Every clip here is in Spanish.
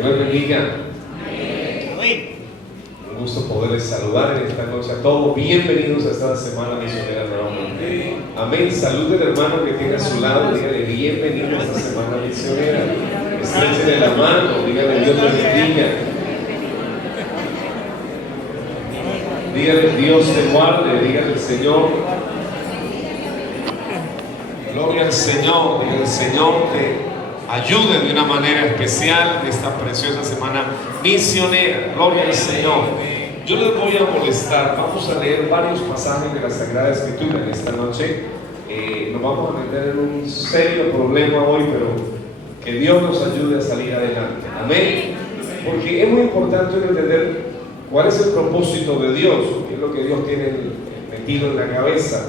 Dios les bendiga. Amén. Un gusto poderles saludar en esta noche a todos. Bienvenidos a esta semana misionera nuevamente. Amén. Salud del hermano que tiene a su lado. Dígale bienvenido a esta semana misionera. Estréchele la mano. Dígale Dios les bendiga. Dígale Dios te guarde. Dígale el Señor. Gloria al Señor. Dígale el Señor te ayude de una manera especial en esta preciosa semana misionera. Gloria al Señor. Yo les voy a molestar. Vamos a leer varios pasajes de la Sagrada Escritura en esta noche. Nos vamos a meter en un serio problema hoy, pero que Dios nos ayude a salir adelante. Amén. Porque es muy importante entender cuál es el propósito de Dios, qué es lo que Dios tiene metido en la cabeza,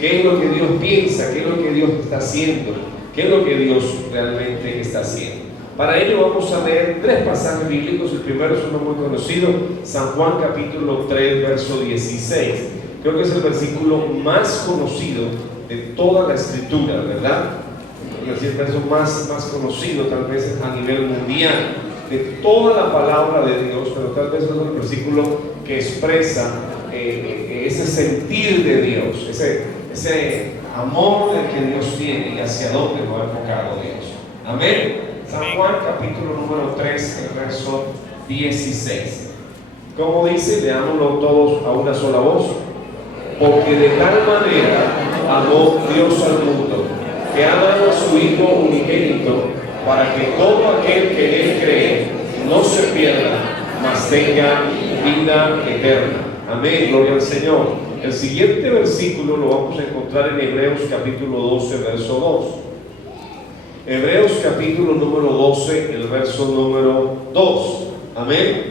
qué es lo que Dios piensa, qué es lo que Dios está haciendo, qué es lo que Dios realmente está haciendo. Para ello vamos a leer tres pasajes bíblicos. El primero es uno muy conocido, San Juan capítulo 3, verso 16. Creo que es el versículo más conocido de toda la Escritura, ¿verdad? Es el verso más conocido tal vez a nivel mundial de toda la palabra de Dios, pero tal vez es el versículo que expresa ese sentir de Dios, ese amor del que Dios tiene y hacia dónde lo ha enfocado Dios. Amén. San Juan capítulo número 3, el verso 16. ¿Cómo dice? Leámoslo todos a una sola voz. Porque de tal manera amó Dios al mundo, que ha dado a su Hijo unigénito, para que todo aquel que en Él cree no se pierda, mas tenga vida eterna. Amén. Gloria al Señor. El siguiente versículo lo vamos a encontrar en Hebreos capítulo 12, verso 2. Hebreos capítulo número 12, el verso número 2. Amén.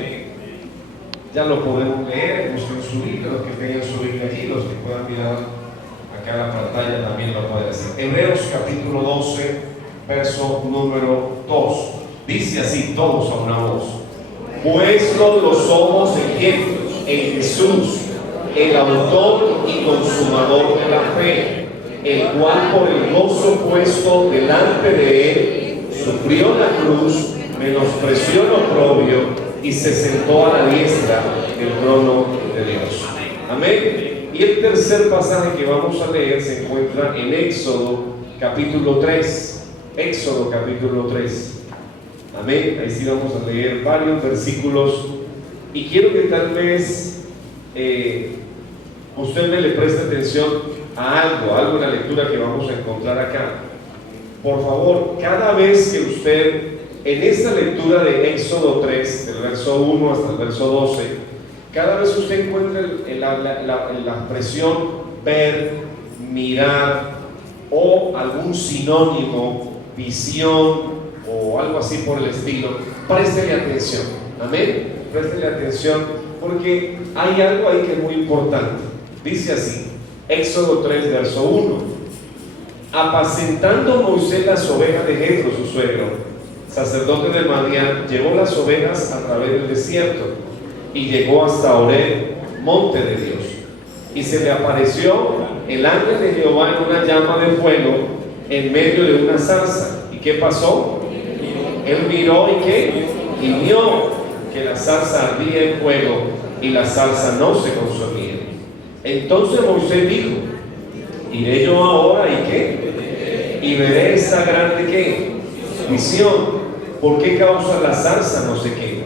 Ya lo podemos leer, busquen su Biblia, los que tengan su Biblia aquí, los que puedan mirar acá en la pantalla también lo pueden hacer. Hebreos capítulo 12, verso número 2. Dice así, todos a una voz. Puestos los ojos en Jesús, el autor y consumador de la fe, el cual por el gozo puesto delante de él sufrió la cruz, menospreció el oprobio y se sentó a la diestra del trono de Dios. Amén. Y el tercer pasaje que vamos a leer se encuentra en Éxodo capítulo 3. Éxodo capítulo 3. Amén. Ahí sí vamos a leer varios versículos y quiero que tal vez usted me le preste atención a algo en la lectura que vamos a encontrar acá. Por favor, cada vez que usted en esta lectura de Éxodo 3, del verso 1 hasta el verso 12, cada vez que usted encuentre la expresión ver, mirar o algún sinónimo, visión o algo así por el estilo, préstele atención. Amén. Préstele atención porque hay algo ahí que es muy importante. Dice así, Éxodo 3, verso 1. Apacentando Moisés las ovejas de Jetro, su suegro, sacerdote de Madián, llevó las ovejas a través del desierto y llegó hasta Horeb, monte de Dios. Y se le apareció el ángel de Jehová en una llama de fuego en medio de una zarza. ¿Y qué pasó? Él miró y ¿qué? Y vio que la zarza ardía en fuego y la zarza no se consumía. Entonces Moisés dijo: iré yo ahora y ¿qué? Y veré esta grande ¿qué? Visión. ¿Por qué causa la zarza no se quema?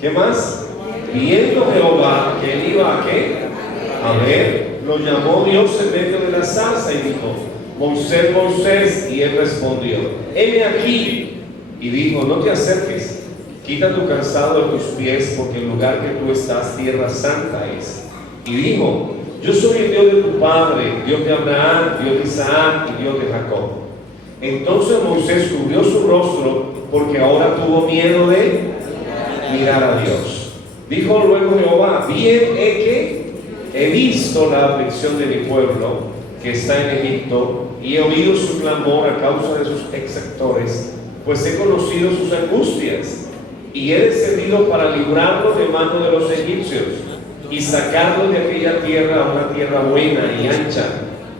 ¿Qué más? Viendo Jehová que él iba a ¿qué? A ver, lo llamó Dios en medio de la zarza y dijo: Moisés, Moisés. Y él respondió: heme aquí. Y dijo: no te acerques, quita tu calzado de tus pies, porque el lugar que tú estás, tierra santa es. Y dijo: yo soy el Dios de tu padre, Dios de Abraham, Dios de Isaac y Dios de Jacob. Entonces Moisés cubrió su rostro, porque ahora tuvo miedo de mirar a Dios. Dijo luego Jehová: bien he visto la aflicción de mi pueblo que está en Egipto, y he oído su clamor a causa de sus exactores, pues he conocido sus angustias, y he descendido para librarlo de mano de los egipcios, y sacarlo de aquella tierra a una tierra buena y ancha,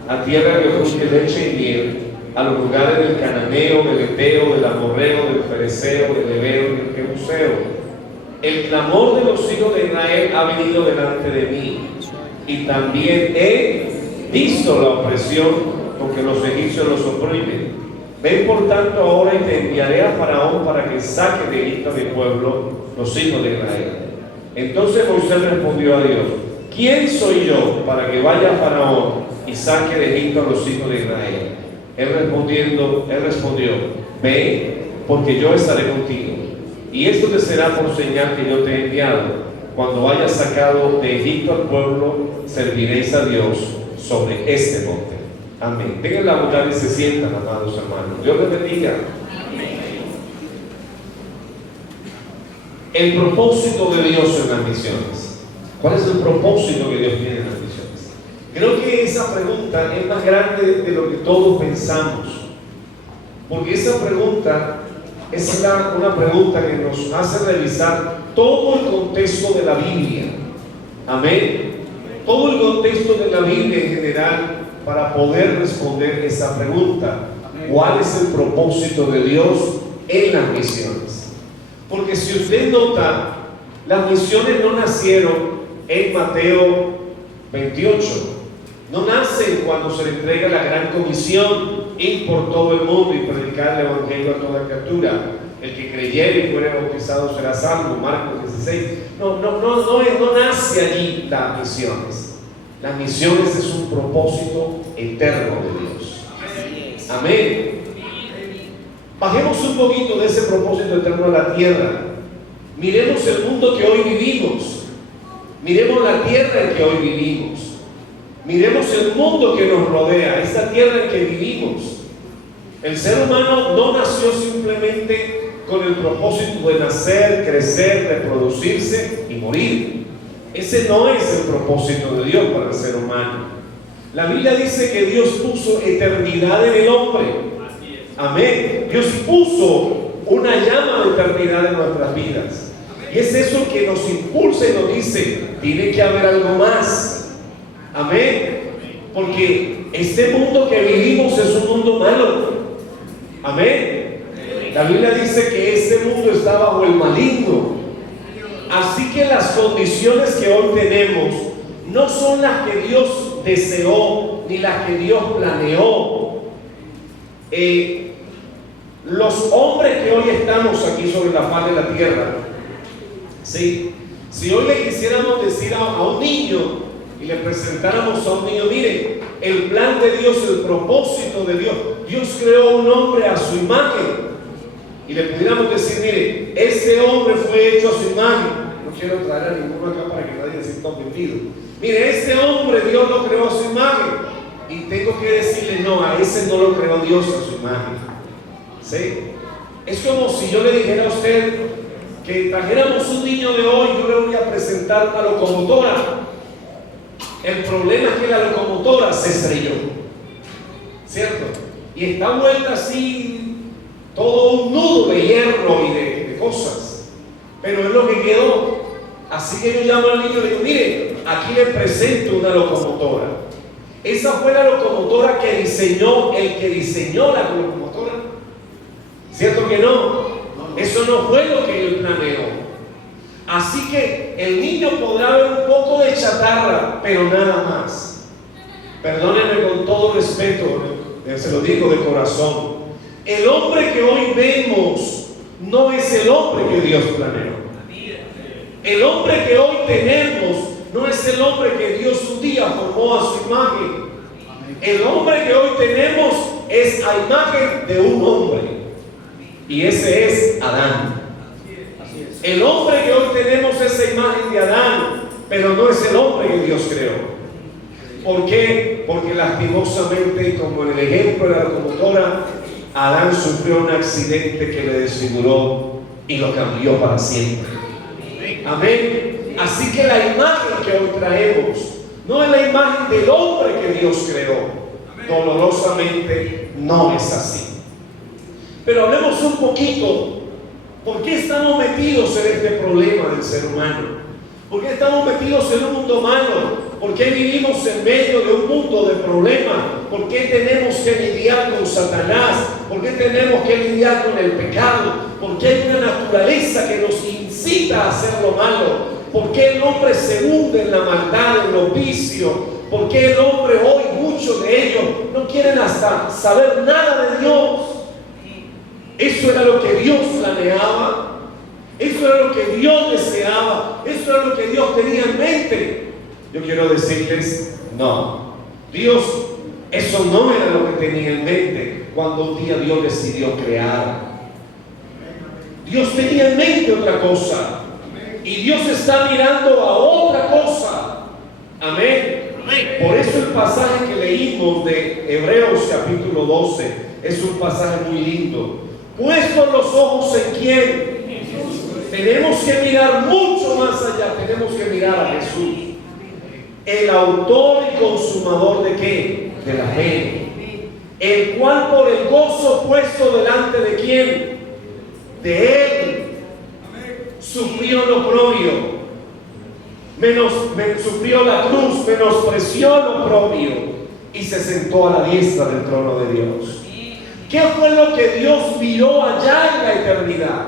a tierra que fluye leche y miel, a los lugares del cananeo, del eteo, del amorreo, del fereceo, del heveo y Jebuseo. El clamor de los hijos de Israel ha venido delante de mí, y también he visto la opresión con que los egipcios los oprimen. Ven por tanto ahora y te enviaré a Faraón para que saque de Egipto a mi pueblo, los hijos de Israel. Entonces Moisés respondió a Dios: ¿quién soy yo para que vaya a Faraón y saque de Egipto a los hijos de Israel? Él respondió: ve, porque yo estaré contigo, y esto te será por señal que yo te he enviado. Cuando hayas sacado de Egipto al pueblo, serviréis a Dios sobre este monte. Amén. Tengan la bondad y se sientan, amados hermanos. Dios les bendiga. El propósito de Dios en las misiones. ¿Cuál es el propósito que Dios tiene en las misiones? Creo que esa pregunta es más grande de lo que todos pensamos, porque esa pregunta es una pregunta que nos hace revisar todo el contexto de la Biblia. Amén. Todo el contexto de la Biblia en general, para poder responder esa pregunta: ¿cuál es el propósito de Dios en las misiones? Porque si usted nota, las misiones no nacieron en Mateo 28, no nacen cuando se le entrega la gran comisión: ir por todo el mundo y predicar el evangelio a toda criatura, el que creyere y fuere bautizado será salvo, Marcos 16. No nace allí las misiones. Las misiones es un propósito eterno de Dios. Amén. Bajemos un poquito de ese propósito eterno a la tierra. Miremos el mundo que hoy vivimos. Miremos la tierra en que hoy vivimos. Miremos el mundo que nos rodea, esta tierra en que vivimos. El ser humano no nació simplemente con el propósito de nacer, crecer, reproducirse y morir. Ese no es el propósito de Dios para el ser humano. La Biblia dice que Dios puso eternidad en el hombre. Amén. Dios puso una llama de eternidad en nuestras vidas. Y es eso que nos impulsa y nos dice: tiene que haber algo más. Amén. Porque este mundo que vivimos es un mundo malo. Amén. La Biblia dice que este mundo está bajo el maligno. Así que las condiciones que hoy tenemos no son las que Dios deseó ni las que Dios planeó. Los hombres que hoy estamos aquí sobre la faz de la tierra, ¿sí? Si hoy le quisiéramos decir a un niño y le presentáramos a un niño: mire, el plan de Dios, el propósito de Dios, Dios creó un hombre a su imagen, y le pudiéramos decir: mire, ese hombre fue hecho a su imagen. No quiero traer a ninguno acá para que nadie se sienta ofendido. Mire, ese hombre Dios lo creó a su imagen, y tengo que decirle: no, a ese no lo creó Dios a su imagen. ¿Sí? Es como si yo le dijera a usted que trajéramos un niño de hoy, yo le voy a presentar una locomotora. El problema es que la locomotora se estrelló, ¿cierto? Y está vuelta así, todo un nudo de hierro y de cosas, pero es lo que quedó. Así que yo llamo al niño y le digo: mire, aquí le presento una locomotora. Esa fue la locomotora que diseñó el que diseñó la locomotora. ¿Cierto que no? Eso no fue lo que él planeó. Así que el niño podrá ver un poco de chatarra, pero nada más. Perdónenme con todo respeto, se lo digo de corazón. El hombre que hoy vemos no es el hombre que Dios planeó. El hombre que hoy tenemos no es el hombre que Dios un día formó a su imagen. El hombre que hoy tenemos es a imagen de un hombre, y ese es Adán. El hombre que hoy tenemos es esa imagen de Adán, pero no es el hombre que Dios creó. ¿Por qué? Porque lastimosamente, como en el ejemplo de la locomotora, Adán sufrió un accidente que le desfiguró y lo cambió para siempre. Amén. Así que la imagen que hoy traemos no es la imagen del hombre que Dios creó. Dolorosamente no es así. Pero hablemos un poquito. ¿Por qué estamos metidos en este problema del ser humano? ¿Por qué estamos metidos en un mundo malo? ¿Por qué vivimos en medio de un mundo de problemas? ¿Por qué tenemos que lidiar con Satanás? ¿Por qué tenemos que lidiar con el pecado? ¿Por qué hay una naturaleza que nos incita a hacer lo malo? ¿Por qué el hombre se hunde en la maldad, en los vicios? ¿Por qué el hombre hoy, muchos de ellos, no quieren hasta saber nada de Dios? Eso era lo que Dios planeaba. Eso era lo que Dios deseaba. Eso era lo que Dios tenía en mente. Yo quiero decirles, no. Dios, eso no era lo que tenía en mente cuando un día Dios decidió crear. Dios tenía en mente otra cosa. Y Dios está mirando a otra cosa. Amén. Por eso el pasaje que leímos de Hebreos capítulo 12 es un pasaje muy lindo. Puestos los ojos en quién. Tenemos que mirar mucho más allá. Tenemos que mirar a Jesús, el autor y consumador de ¿qué? De la fe, el cual por el gozo puesto delante de quién, de él, sufrió lo oprobio, sufrió la cruz, menospreció lo oprobio y se sentó a la diestra del trono de Dios. ¿Qué fue lo que Dios miró allá en la eternidad?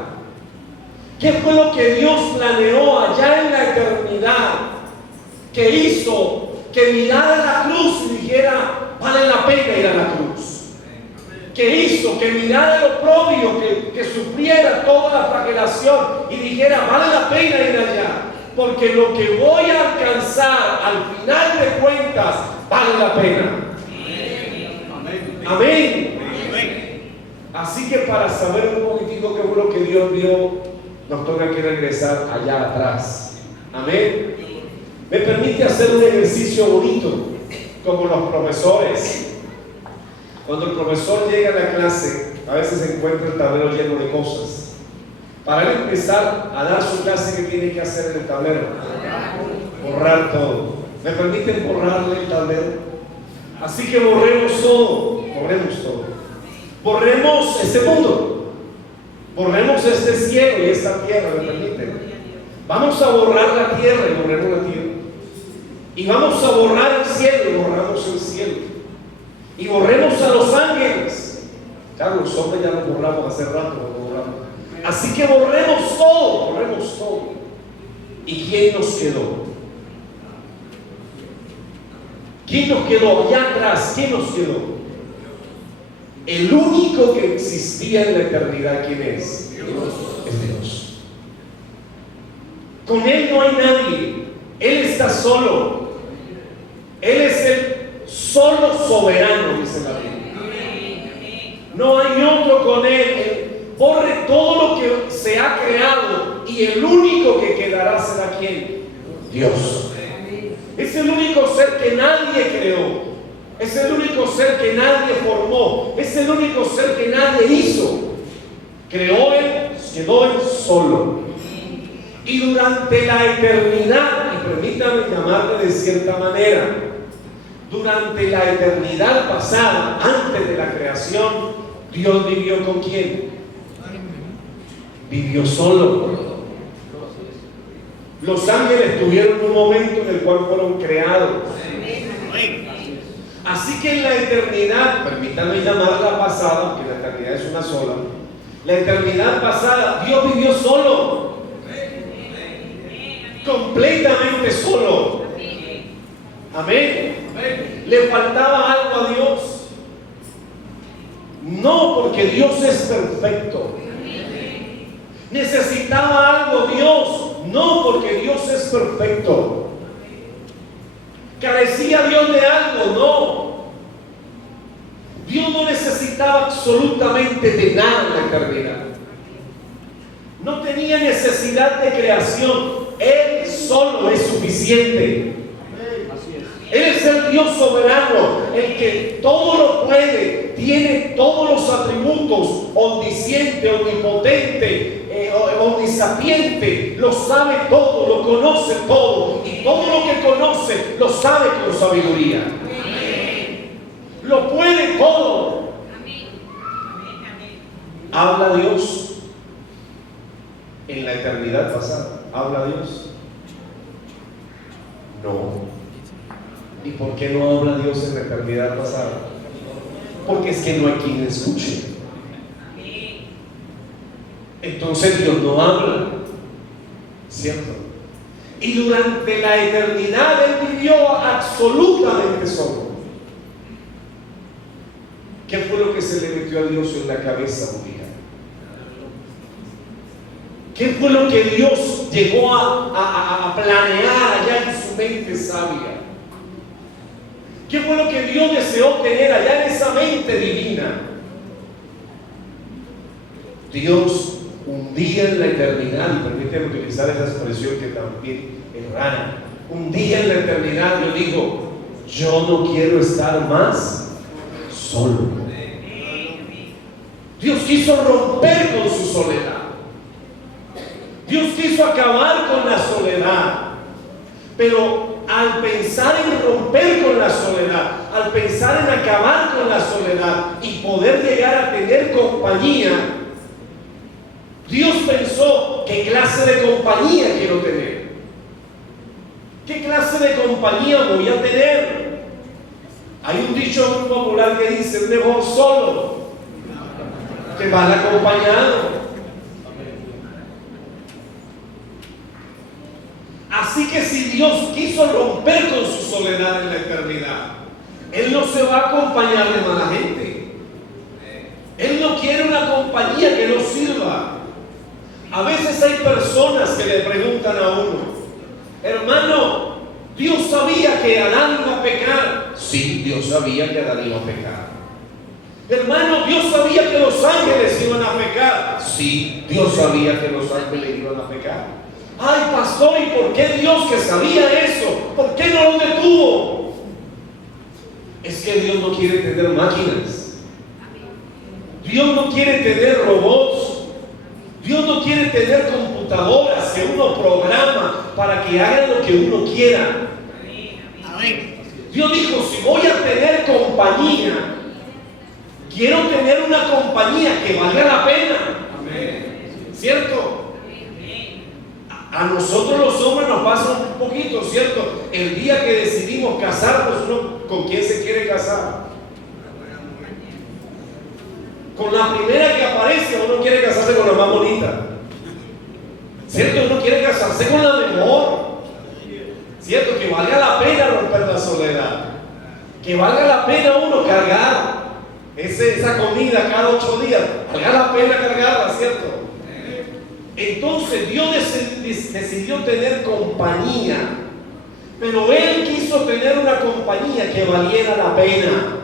¿Qué fue lo que Dios planeó allá en la eternidad? Que hizo que mirara la cruz y dijera, vale la pena ir a la cruz. Que hizo que mirara el oprobio, que sufriera toda la flagelación y dijera, vale la pena ir allá. Porque lo que voy a alcanzar al final de cuentas vale la pena. Amén. Así que para saber un poquitico qué fue lo que Dios vio, nos toca que regresar allá atrás. Amén. Me permite hacer un ejercicio bonito, como los profesores. Cuando el profesor llega a la clase, a veces se encuentra el tablero lleno de cosas. Para él empezar a dar su clase, ¿qué tiene que hacer en el tablero? Borrar todo. ¿Me permiten borrarle el tablero? Así que borremos todo. Borremos todo. Borremos este mundo. Borremos este cielo y esta tierra, ¿me permiten? Vamos a borrar la tierra y borremos la tierra. Y vamos a borrar el cielo y borramos el cielo. Y borremos a los ángeles. Claro, los hombres ya los borramos hace rato, los borramos. Así que borremos todo, borremos todo. ¿Y quién nos quedó? ¿Quién nos quedó allá atrás? ¿Quién nos quedó? El único que existía en la eternidad, ¿quién es? Dios. Es Dios. Con Él no hay nadie. Él está solo. Él es el solo soberano, dice la Biblia. No hay otro con Él. Él borre todo lo que se ha creado y el único que quedará será ¿quién? Dios. Es el único ser que nadie creó. Es el único ser que nadie formó. Es el único ser que nadie hizo. Creó Él, quedó Él solo. Y durante la eternidad, y permítame llamarle de cierta manera, durante la eternidad pasada, antes de la creación, Dios vivió ¿con quién? Vivió solo. Los ángeles tuvieron un momento en el cual fueron creados. Así que en la eternidad, permítanme llamarla pasada, porque la eternidad es una sola. La eternidad pasada, Dios vivió solo. Completamente solo. Amén. ¿Le faltaba algo a Dios? No, porque Dios es perfecto. ¿Necesitaba algo Dios? No, porque Dios es perfecto. ¿Carecía Dios de algo? No. Dios no necesitaba absolutamente de nada en la eternidad. No tenía necesidad de creación. Él solo es suficiente. Él es el Dios soberano, el que todo lo puede, tiene todos los atributos, omnisciente, omnipotente, omnisapiente, lo sabe todo, lo conoce todo, y todo lo que conoce lo sabe con sabiduría. Lo puede todo. ¿Habla Dios en la eternidad pasada? ¿Habla Dios? No. ¿Y por qué no habla Dios en la eternidad pasada? porque es que no hay quien escuche. Entonces Dios no habla, ¿cierto? Y durante la eternidad Él vivió absolutamente solo. ¿Qué fue lo que se le metió a Dios en la cabeza un día? ¿Qué fue lo que Dios llegó a planear allá en su mente sabia? ¿Qué fue lo que Dios deseó tener allá en esa mente divina? Dios, un día en la eternidad, y permíteme utilizar esa expresión que también es rara, un día en la eternidad Dios dijo: yo no quiero estar más solo. Dios quiso romper con su soledad. Dios quiso acabar con la soledad. Pero al pensar en romper con la soledad, al pensar en acabar con la soledad y poder llegar a tener compañía, Dios pensó: ¿qué clase de compañía quiero tener? ¿Qué clase de compañía voy a tener? Hay un dicho muy popular que dice: es mejor solo que mal acompañado. Así que si Dios quiso romper con su soledad en la eternidad, Él no se va a acompañar de mala gente. Él no quiere una compañía que no sirva. A veces hay personas que le preguntan a uno: hermano, ¿Dios sabía que Adán iba a pecar? Sí, Dios sabía que Adán iba a pecar. Hermano, ¿Dios sabía que los ángeles iban a pecar? Sí, Dios sabía que los ángeles iban a pecar. Ay, pastor, ¿y por qué Dios, que sabía eso, por qué no lo detuvo? Es que Dios no quiere tener máquinas. Dios no quiere tener robots. Dios no quiere tener computadoras que uno programa para que hagan lo que uno quiera. Dios dijo: si voy a tener compañía, quiero tener una compañía que valga la pena. ¿Cierto? A nosotros los hombres nos pasa un poquito, ¿cierto? El día que decidimos casarnos, uno, ¿con quién se quiere casar? Con la primera que aparece. Uno quiere casarse con la más bonita, ¿cierto? Uno quiere casarse con la mejor, ¿cierto? Que valga la pena romper la soledad, que valga la pena uno cargar esa comida cada 8 días, valga la pena cargarla, ¿cierto? Entonces Dios decidió tener compañía, pero Él quiso tener una compañía que valiera la pena.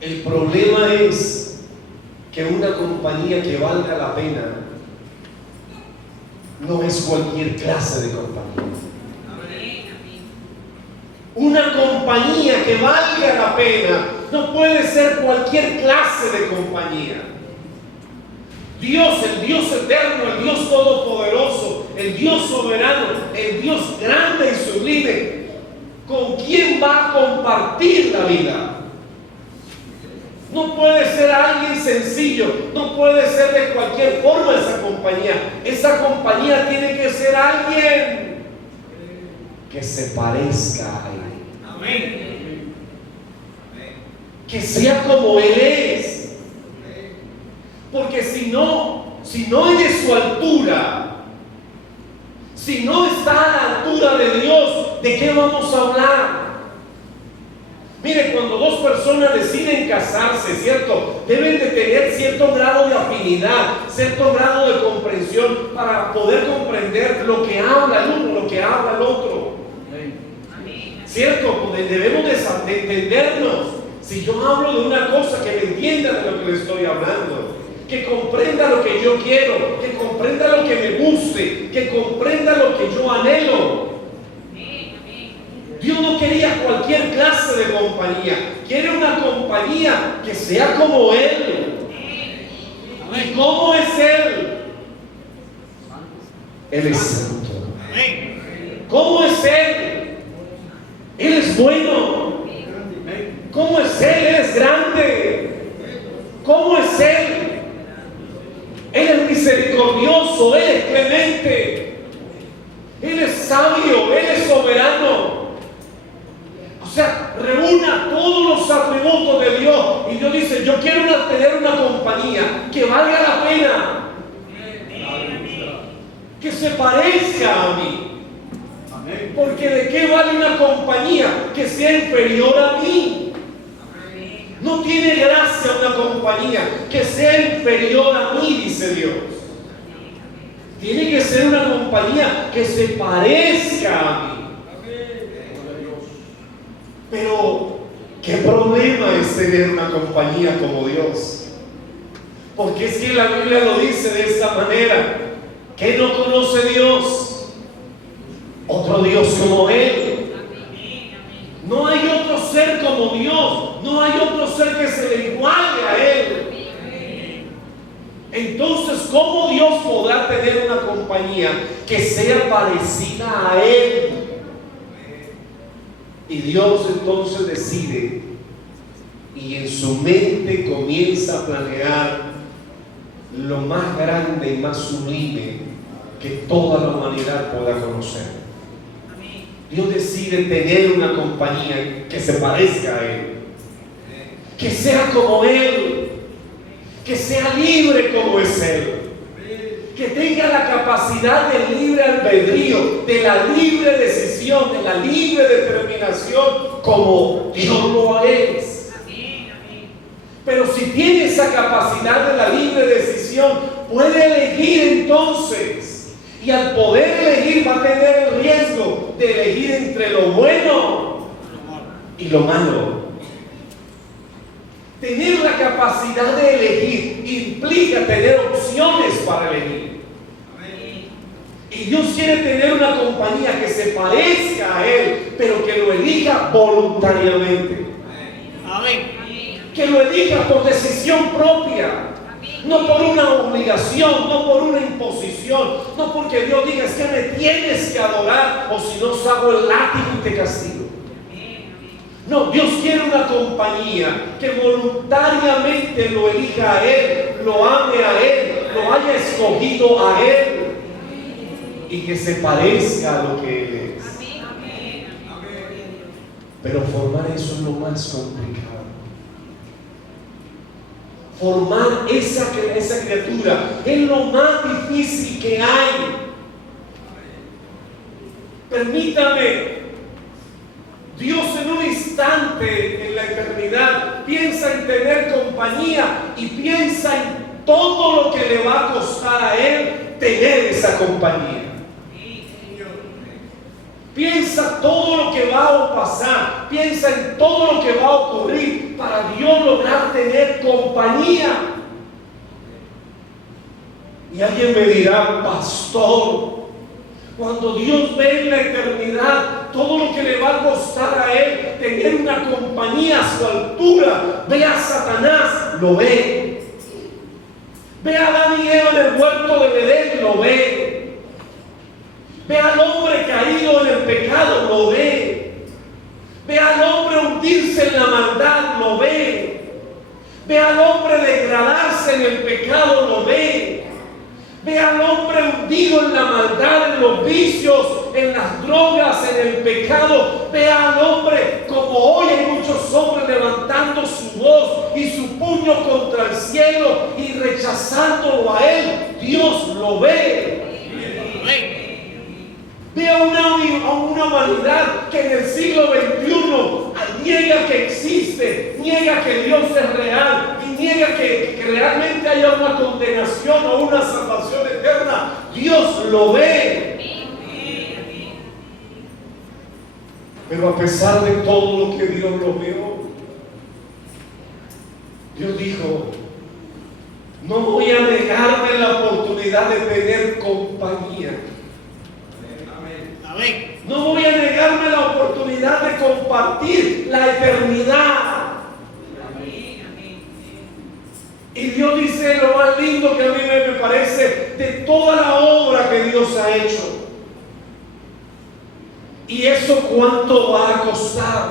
El problema es que una compañía que valga la pena no es cualquier clase de compañía. Una compañía que valga la pena no puede ser cualquier clase de compañía. Dios, el Dios eterno, el Dios todopoderoso, el Dios soberano, el Dios grande y sublime, ¿con quién va a compartir la vida? No puede ser alguien sencillo, no puede ser de cualquier forma esa compañía. Esa compañía tiene que ser alguien que se parezca a Él. Amén. Que sea como Él es. Porque si no es de su altura, si no está a la altura de Dios, ¿de qué vamos a hablar? Mire, cuando dos personas deciden casarse, ¿cierto? Deben de tener cierto grado de afinidad, cierto grado de comprensión para poder comprender lo que habla el uno, lo que habla el otro. ¿Cierto? Debemos de entendernos. Si yo hablo de una cosa, que me entienda de lo que le estoy hablando, que comprenda lo que yo quiero, que comprenda lo que me guste, que comprenda lo que yo anhelo. Dios no quería cualquier clase de compañía, quiere una compañía que sea como Él. ¿Y cómo es Él? Él es santo. ¿Cómo es Él? Él es bueno. ¿Cómo es Él? Él es grande. ¿Cómo es Él? Él es misericordioso, Él es clemente, Él es sabio, Él es soberano. O sea, reúna todos los atributos de Dios y Dios dice, yo quiero tener una compañía que valga la pena, que se parezca a mí. Porque ¿de qué vale una compañía que sea inferior a mí? No tiene gracia una compañía que sea inferior a mí, dice Dios. Tiene que ser una compañía que se parezca a mí. Pero ¿qué problema es tener una compañía como Dios? Porque es que la Biblia lo dice de esta manera. ¿Qué no conoce Dios? Otro Dios como Él. No hay otro ser como Dios. No hay otro ser que se le iguale a Él. Entonces, ¿cómo Dios podrá tener una compañía que sea parecida a Él? Y Dios entonces decide y en su mente comienza a planear lo más grande y más sublime que toda la humanidad pueda conocer. Dios decide tener una compañía que se parezca a Él, que sea como Él, que sea libre como es Él, que tenga la capacidad del libre albedrío, de la libre decisión, de la libre determinación como Dios lo es. Pero si tiene esa capacidad de la libre decisión, puede elegir entonces. Y al poder elegir va a tener el riesgo de elegir entre lo bueno y lo malo. Tener la capacidad de elegir implica tener opciones para elegir. Y Dios quiere tener una compañía que se parezca a Él, pero que lo elija voluntariamente. Que lo elija por decisión propia. No por una obligación, no por una imposición, no porque Dios diga es que me tienes que adorar o si no saco el látigo y te castigo. No, Dios quiere una compañía que voluntariamente lo elija a Él, lo ame a Él, lo haya escogido a Él y que se parezca a lo que Él es. Pero formar eso es lo más complicado. Formar esa criatura es lo más difícil que hay. Permítame, Dios en un instante en la eternidad piensa en tener compañía y piensa en todo lo que le va a costar a Él tener esa compañía. Piensa todo lo que va a pasar, piensa en todo lo que va a ocurrir para Dios lograr tener compañía. Y alguien me dirá, pastor, cuando Dios ve en la eternidad todo lo que le va a costar a Él tener una compañía a su altura, ve a Satanás, lo ve. Ve a Adán y Eva en el huerto del Edén, lo ve. Ve al hombre caído en el pecado, lo ve. Ve al hombre hundirse en la maldad, lo ve. Ve al hombre degradarse en el pecado, lo ve. Ve al hombre hundido en la maldad, en los vicios, en las drogas, en el pecado. Ve al hombre como hoy hay muchos hombres levantando su voz y su puño contra el cielo y rechazándolo a Él. Dios lo ve. Ve a una humanidad que en el siglo XXI niega que existe, niega que Dios es real y niega que realmente haya una condenación o una salvación eterna. Dios lo ve. Pero a pesar de todo lo que Dios lo vio, Dios dijo, no voy a negarme la oportunidad de tener compañía. No voy a negarme la oportunidad de compartir la eternidad. Y Dios dice lo más lindo que a mí me parece de toda la obra que Dios ha hecho. ¿Y eso cuánto va a costar?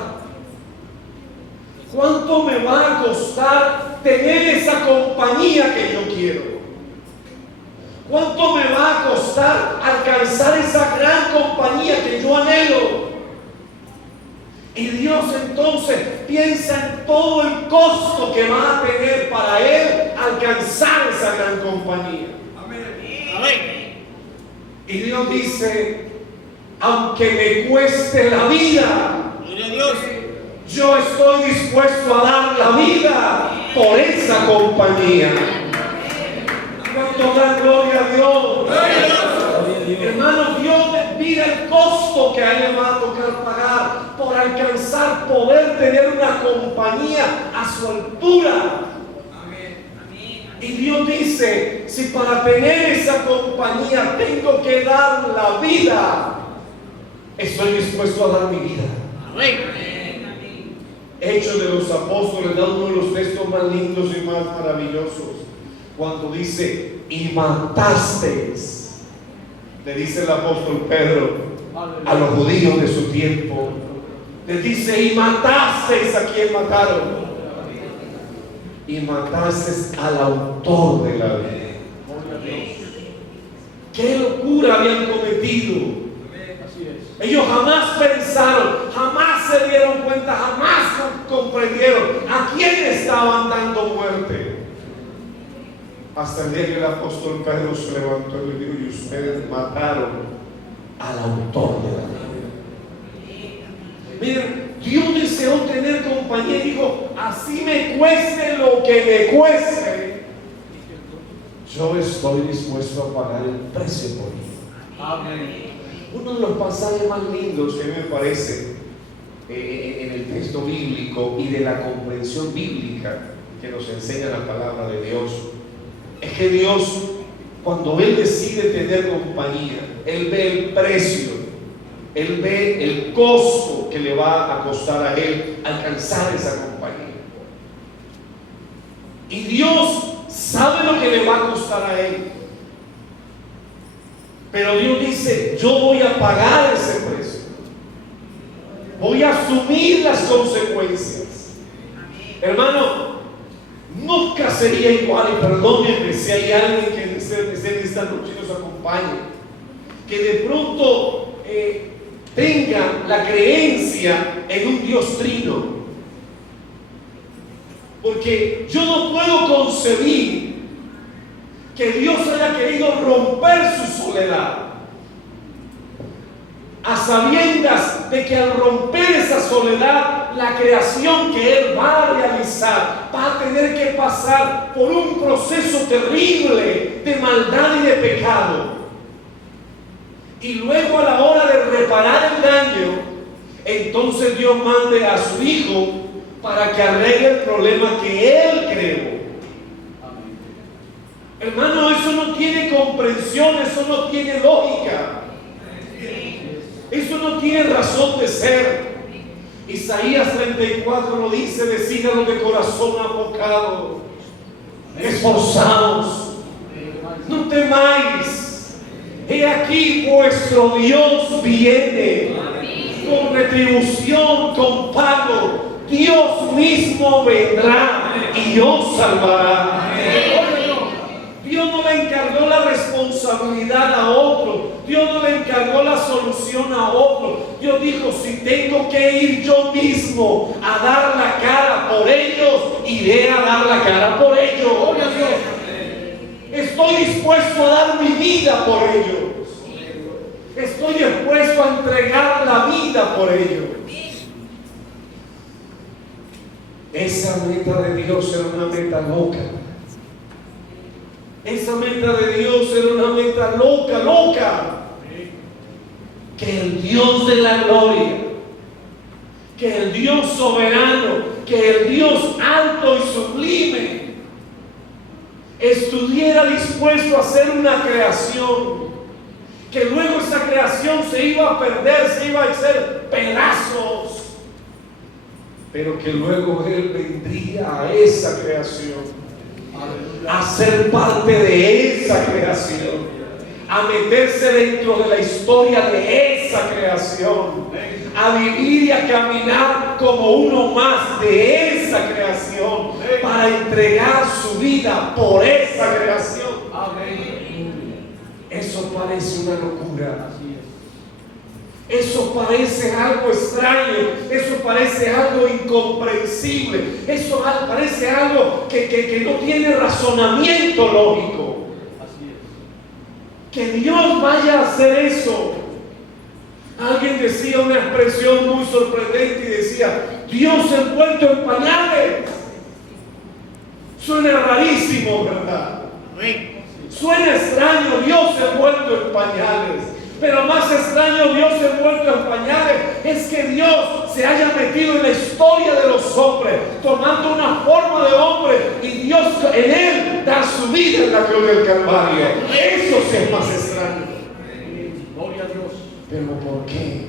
¿Cuánto me va a costar tener esa compañía que yo quiero? ¿Cuánto me va a costar alcanzar esa gran compañía que yo anhelo? Y Dios entonces piensa en todo el costo que va a tener para él alcanzar esa gran compañía. Amén. Y Dios dice, aunque me cueste la vida, Gloria a Dios. yo estoy dispuesto a dar la vida por esa compañía. ¿Cuánto da gloria a Dios? Hermano, Dios mira el costo que a él le va a tocar pagar por alcanzar poder tener una compañía a su altura. Y Dios dice, si para tener esa compañía tengo que dar la vida, estoy dispuesto a dar mi vida. Amén. Hechos de los Apóstoles da uno de los textos más lindos y más maravillosos, cuando dice, y matasteis, le dice el apóstol Pedro a los judíos de su tiempo, les dice, y matasteis a quien mataron, y matasteis al autor de la vida. Qué locura habían cometido. Ellos jamás pensaron, jamás se dieron cuenta, jamás comprendieron a quién estaban dando muerte. Hasta el día que el apóstol Pedro se levantó y le dijo, y ustedes mataron al autor de la vida. Miren, Dios deseó tener compañía y dijo, así me cueste lo que me cueste, yo estoy dispuesto a pagar el precio por ello. Amén. Uno de los pasajes más lindos que me parece en el texto bíblico y de la comprensión bíblica que nos enseña la palabra de Dios es que Dios, cuando Él decide tener compañía, Él ve el precio, Él ve el costo que le va a costar a Él alcanzar esa compañía. Y Dios sabe lo que le va a costar a Él. Pero Dios dice, yo voy a pagar ese precio. Voy a asumir las consecuencias. Hermano, nunca sería igual, y perdónenme si hay alguien que en esta noche nos acompañe, que de pronto tenga la creencia en un Dios trino. Porque yo no puedo concebir que Dios haya querido romper su soledad, a sabiendas de que al romper esa soledad, la creación que Él va a realizar va a tener que pasar por un proceso terrible de maldad y de pecado. Y luego, a la hora de reparar el daño, entonces Dios mande a su Hijo para que arregle el problema que Él creó. Hermano, eso no tiene comprensión, eso no tiene lógica, eso no tiene razón de ser. Isaías 34 lo dice, decídanos de corazón abocado, esforzados, no temáis, he aquí vuestro Dios viene, con retribución, con pago, Dios mismo vendrá y os salvará. Dios no le encargó la responsabilidad a otro, Dios no le encargó la solución a otro. Dios dijo, si tengo que ir yo mismo a dar la cara por ellos, iré a dar la cara por ellos. Estoy dispuesto a dar mi vida por ellos. Estoy dispuesto a entregar la vida por ellos. Esa meta de Dios era una meta loca. Esa meta de Dios era una meta loca, loca. Que el Dios de la gloria, que el Dios soberano, que el Dios alto y sublime estuviera dispuesto a hacer una creación, que luego esa creación se iba a perder, se iba a hacer pedazos, pero que luego Él vendría a esa creación, a ser parte de esa creación, a meterse dentro de la historia de esa creación, a vivir y a caminar como uno más de esa creación, para entregar su vida por esa creación. Eso parece una locura, Eso parece algo extraño, eso parece algo incomprensible, eso parece algo que no tiene razonamiento lógico. Que Dios vaya a hacer eso. Alguien decía una expresión muy sorprendente y decía: Dios envuelto en pañales. Suena rarísimo, ¿verdad? Suena extraño, Dios envuelto en pañales. Pero más extraño, Dios envuelto en pañales, es que Dios se haya metido en la historia de los hombres, tomando una forma de hombre, y Dios en él dar su vida en la cruz del Calvario. Eso sí es más extraño. Gloria a Dios. Pero ¿por qué?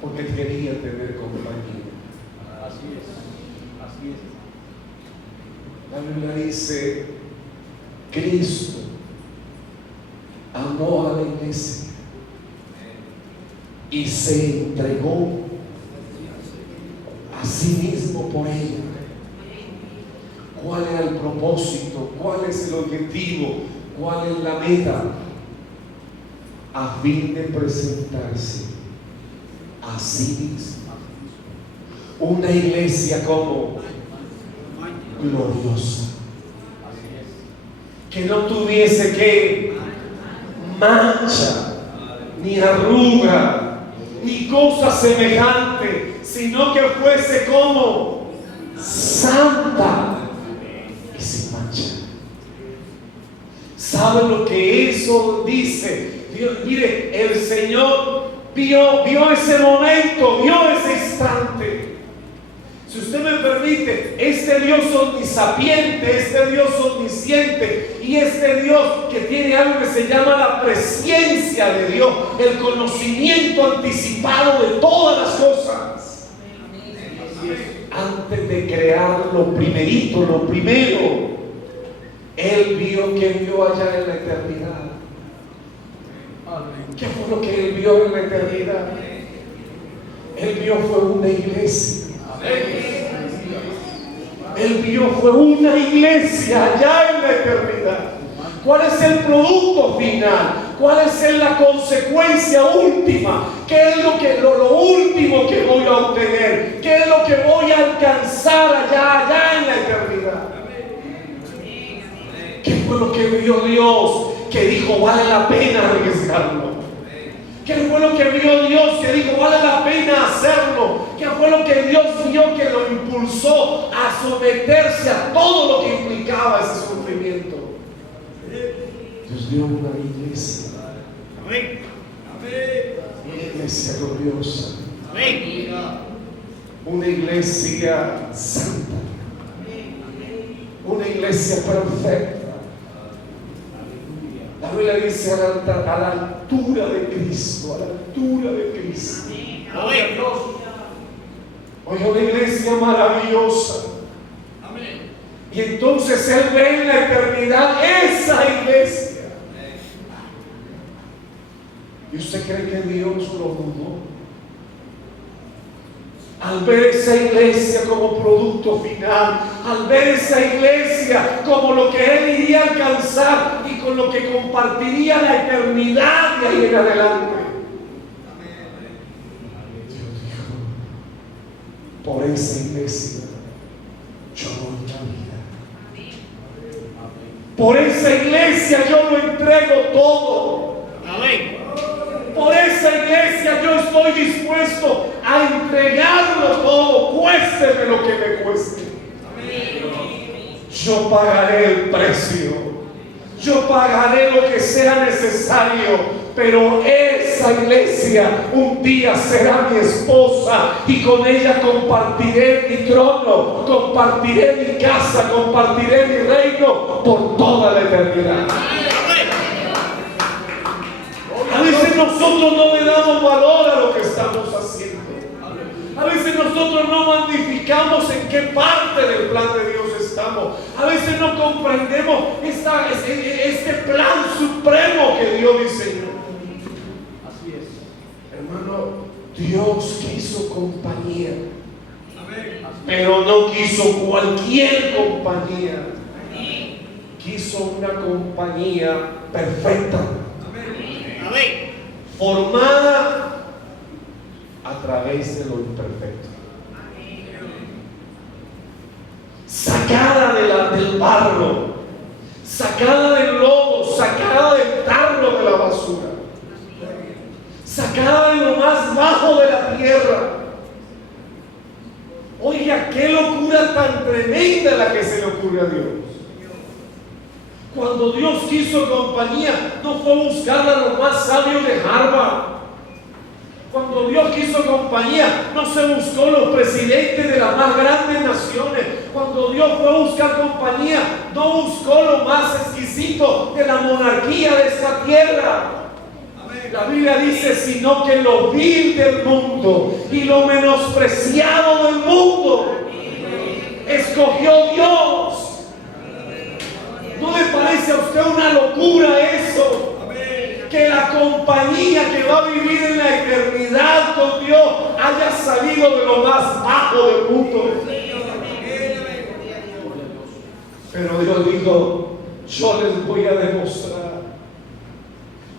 Porque quería tener compañía. Así es. Así es. La Biblia dice: Cristo amó a la iglesia y se entregó a sí mismo por ella. ¿Cuál era el propósito? ¿Cuál es el objetivo? ¿Cuál es la meta? A fin de presentarse a sí mismo una iglesia como gloriosa, que no tuviese que mancha, ni arruga, ni cosa semejante, sino que fuese como santa y sin mancha. ¿Sabe lo que eso dice? Dios, mire, el Señor vio ese momento, vio ese instante. Si usted me permite, este Dios omnisapiente, este Dios omnisciente y este Dios que tiene algo que se llama la presciencia de Dios, el conocimiento anticipado de todas las cosas. Antes de crear lo primerito, lo primero, Él vio que vio allá en la eternidad. ¿Qué fue lo que Él vio en la eternidad? Él vio fue una iglesia. Él vio fue una iglesia allá en la eternidad. ¿Cuál es el producto final? ¿Cuál es la consecuencia última? ¿Qué es lo último que voy a obtener? ¿Qué es lo que voy a alcanzar allá en la eternidad? ¿Qué fue lo que vio Dios que dijo vale la pena arriesgarlo? ¿Qué fue lo que vio Dios que dijo vale la pena hacerlo? ¿Qué fue lo que Dios vio que lo impulsó a someterse a todo lo que implicaba ese sufrimiento? Dios dio una iglesia. Amén. Una iglesia gloriosa. Amén. Una iglesia santa. Una iglesia perfecta. La Biblia dice a la altura de Cristo, a la altura de Cristo. Gloria a Dios. Oye, una iglesia maravillosa. Amén. Y entonces Él ve en la eternidad esa iglesia. ¿Y usted cree que Dios lo dudó? Al ver esa iglesia como producto final, al ver esa iglesia como lo que Él iría a alcanzar y con lo que compartiría la eternidad de ahí en adelante, Dios dijo: por esa iglesia yo doy la vida. Por esa iglesia yo lo entrego todo. Amén. Por esa iglesia yo estoy dispuesto a entregarlo todo, cuésteme lo que me cueste. Yo pagaré el precio, yo pagaré lo que sea necesario, pero esa iglesia un día será mi esposa y con ella compartiré mi trono, compartiré mi casa, compartiré mi reino por toda la eternidad. A veces nosotros no le damos valor a lo que estamos haciendo. A veces nosotros no magnificamos en qué parte del plan de Dios estamos. A veces no comprendemos este plan supremo que Dios diseñó. Así es. Hermano, Dios quiso compañía, pero no quiso cualquier compañía. Quiso una compañía perfecta, Amén. formada a través de lo imperfecto, sacada del barro, sacada del lodo, sacada del tarro de la basura, sacada de lo más bajo de la tierra. Oiga, qué locura tan tremenda la que se le ocurre a Dios. Cuando Dios quiso compañía, no fue a buscar a los más sabios de Harvard. Cuando Dios quiso compañía, no se buscó los presidentes de las más grandes naciones. Cuando Dios fue a buscar compañía, no buscó lo más exquisito de la monarquía de esta tierra. La Biblia dice, sino que lo vil del mundo y lo menospreciado del mundo escogió Dios. ¿No le parece a usted una locura eso? Que la compañía que va a vivir en la eternidad con Dios haya salido de lo más bajo del mundo. Pero Dios dijo, yo les voy a demostrar.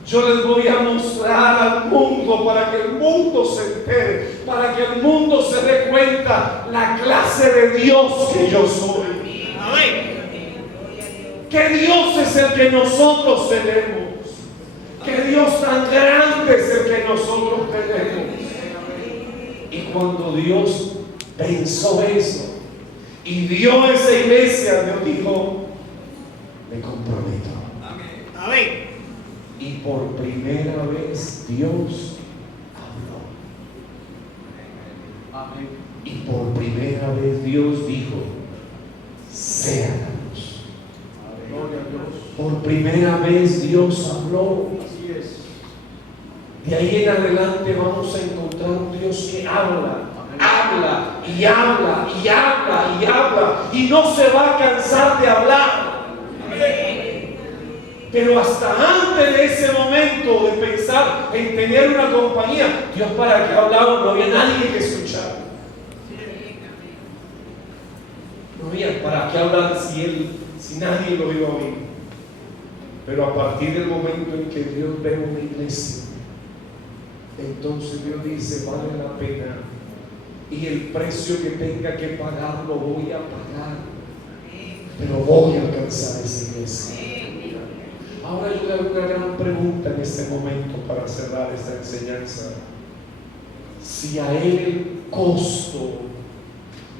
Yo les voy a mostrar al mundo para que el mundo se entere, para que el mundo se dé cuenta la clase de Dios que yo soy. Que Dios es el que nosotros tenemos. Que Dios tan grande es el que nosotros tenemos. Y cuando Dios pensó eso y vio esa iglesia, Dios dijo, me comprometo. Amén. Y por primera vez Dios habló. Amén. Y por primera vez Dios dijo, sea la luz. Gloria a Dios. Por primera vez Dios habló. Así es. De ahí en adelante vamos a encontrar un Dios que habla, habla y habla y habla y habla y no se va a cansar de hablar. Pero hasta antes de ese momento de pensar en tener una compañía, Dios para qué hablaba, no había nadie que escuchar. No había para qué hablar si nadie lo iba a oír. Pero a partir del momento en que Dios ve una iglesia, entonces Dios dice, vale la pena, y el precio que tenga que pagar lo voy a pagar, pero voy a alcanzar esa iglesia. Ahora yo le hago una gran pregunta en este momento para cerrar esta enseñanza. Si a él el costo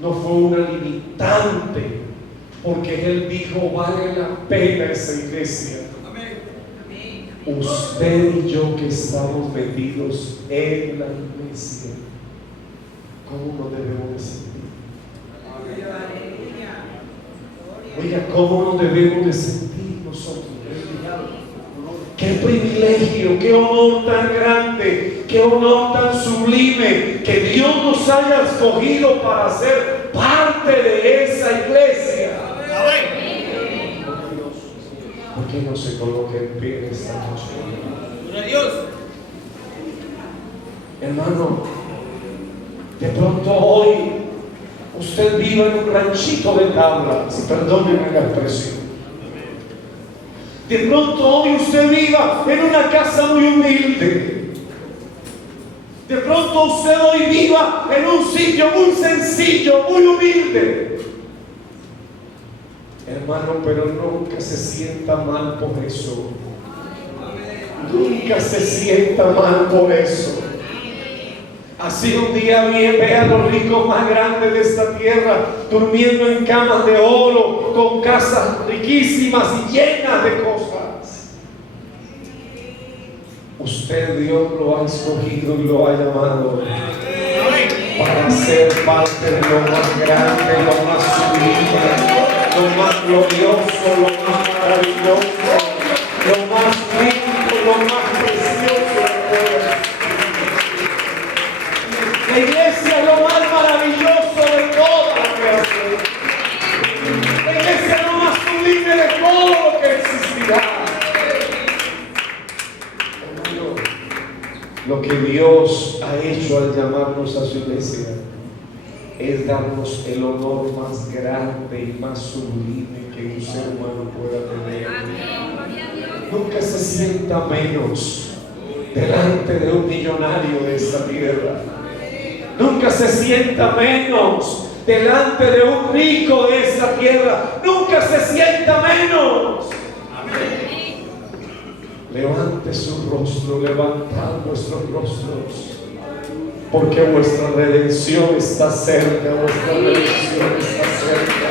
no fue una limitante, porque él dijo vale la pena esa iglesia, usted y yo que estamos metidos en la iglesia, ¿cómo nos debemos de sentir? Oiga, ¿cómo nos debemos de sentir nosotros? Qué privilegio, qué honor tan grande, qué honor tan sublime que Dios nos haya escogido para ser parte de esa iglesia. ¿Por qué no se coloca en pie esta noche? Gloria a Dios. Hermano, de pronto hoy usted vive en un ranchito de tablas, perdónenme la expresión. De pronto hoy usted viva en una casa muy humilde. De pronto usted hoy viva en un sitio muy sencillo, muy humilde. Hermano, pero nunca se sienta mal por eso. Nunca se sienta mal por eso. Así un día ve a los ricos más grandes de esta tierra durmiendo en camas de oro, con casas riquísimas y llenas de cosas. Usted, Dios lo ha escogido y lo ha llamado para ser parte de lo más grande, lo más sublime, lo más glorioso, lo más maravilloso, lo más rico, lo más precioso de todo. La iglesia es lo más maravilloso de toda la creación. La iglesia es lo más sublime de todo lo que existirá. Hermano, lo que Dios ha hecho al llamarnos a su iglesia es darnos el honor más grande y más sublime que un ser humano pueda tener. Nunca se sienta menos. delante de un millonario de esta tierra. Nunca se sienta menos delante de un rico de esta tierra. Nunca se sienta menos. Levante su rostro, levantad vuestros rostros, porque vuestra redención está cerca, vuestra redención está cerca,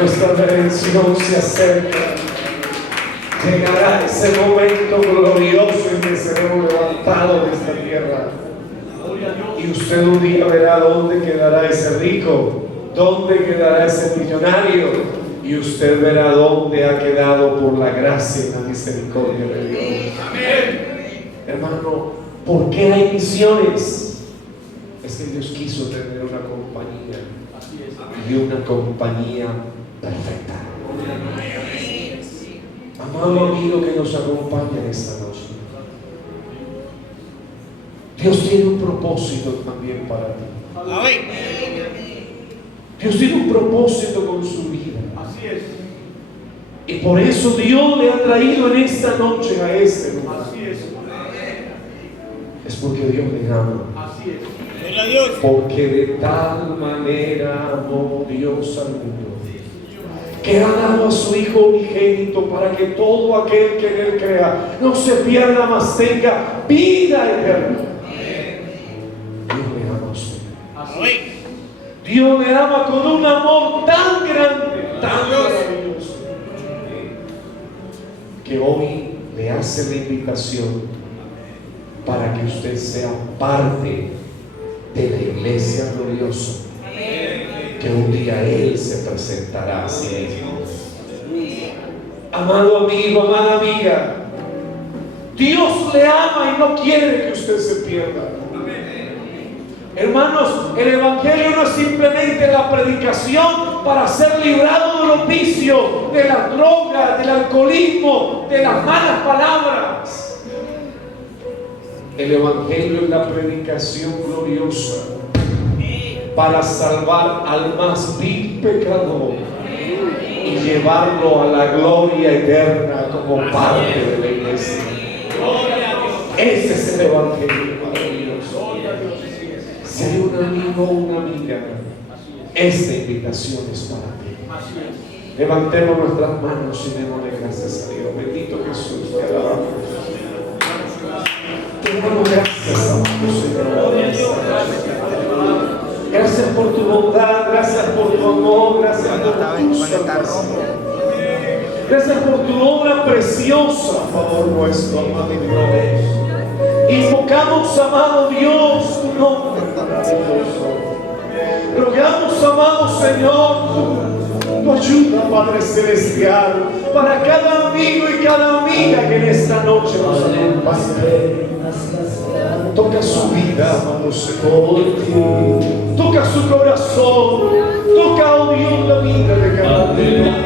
nuestra redención se acerca. Llegará ese momento glorioso en que seremos levantados de esta tierra. Y usted un día verá dónde quedará ese rico, dónde quedará ese millonario, y usted verá dónde ha quedado por la gracia y la misericordia de Dios. Hermano, ¿por qué hay misiones? Es que Dios quiso tener una compañía, y una compañía perfecta. Amado amigo que nos acompaña esta noche, Dios tiene un propósito también para ti. Amén. Dios tiene un propósito con su vida. Así es. Y por eso Dios le ha traído en esta noche a este lugar. Así es. Es porque Dios le ama. Así es. Gloria a Dios. Porque de tal manera amó Dios al mundo, que ha dado a su Hijo unigénito, para que todo aquel que en Él crea no se pierda, mas tenga vida eterna. Dios le ama a usted. Amén. Dios le ama con un amor tan grande, tan maravilloso, que hoy le hace la invitación para que usted sea parte de la iglesia gloriosa, que un día Él se presentará así. Amado amigo, amada amiga, Dios le ama y no quiere que usted se pierda. Hermanos, el Evangelio no es simplemente la predicación para ser librado de los vicios, de las drogas, del alcoholismo, de las malas palabras. El Evangelio es la predicación gloriosa para salvar al más vil pecador y llevarlo a la gloria eterna como parte de la iglesia. Ese es el Evangelio maravilloso. Si hay un amigo o una amiga, esta invitación es para ti. Levantemos nuestras manos y démosle gracias a Dios. Bendito Jesús, te alabamos. Te damos gracias, amado Señor. Gracias por tu bondad, gracias por tu amor, gracias por tu salvación. Gracias por tu obra preciosa a favor nuestro, amado Dios. Invocamos, amado Dios, tu nombre maravilloso. Rogamos, amado Señor, tu ayuda, Padre Celestial, para cada amigo y cada amiga que en esta noche nos acompaña. Toca su vida, amado Señor. Toca su corazón. Toca, oh Dios, la vida de cada uno.